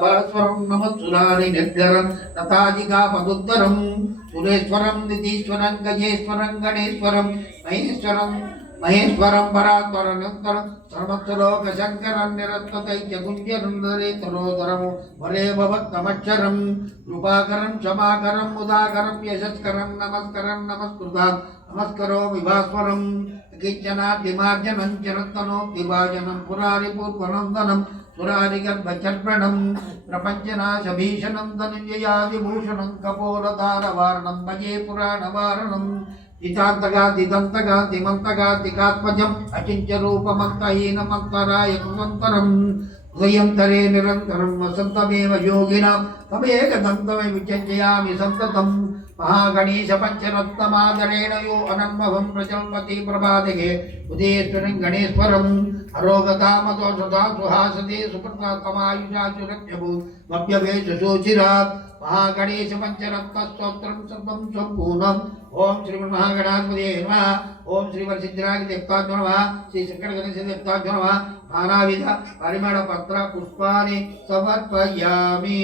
పరస్వరం నమస్సురాని నిర్జరం తథాజిగాపదుత్తరం సురేశ్వరం నిధీశ్వరం గజేశ్వరం గణేశ్వరం మహేశ్వరం మహేశ్వరం పరాత్వరనంతరం సర్వత్రలోక శంకరం నిరత్వతైత్యగుంజరుందరేతరోదరము వరే భవత్తమక్షరం. కృపాకరం క్షమాకరం ఉదాకరం యశస్కరం నమస్కరం నమస్కృతాం. నమస్కరో విభాస్వరం. కించనాద్యమార్జనం చరత్తనో విభాజనం పురారి పూర్వనందనం ధనుంజయా విభూషణం ధనుంజయాదిభూషణం కపోలధారవారణం భజే పురాణవారణం దితాంతగా దిదంతగా దిమంతగా దికాత్మజం అచించ రూపమంతహీనమంతరాయ కుమంతరం ద్వయం తరే నిరంతరం వసంతమేవ యోగినాం తమేకదంతమే విచయామి సంతతం. మహాగణేశ పంచరత్నమాదరేణ యో అనన్మవం ప్రజల్పతి ప్రభాదిగే ఉదయేశ్వరం గణేశ్వరం అరోగతామతో సదా సుహాసతే సుప్రతమాయుషా సురక్షభూ మభ్యవేశ శోచిరాత్ మహాగణేశ పంచరత్న స్తోత్రం సర్వం సంపూర్ణం. ఓం శ్రీ మహాగణాధిపతి నమ ఓం శ్రీ వరసిద్ధిరాగి దేవతాభ్యో నమ. శ్రీ శంకర గణేశ దేవతాభ్యో నమ. నానావిధ పరిమళ పత్ర పుష్పాన్ని సమర్పయామి.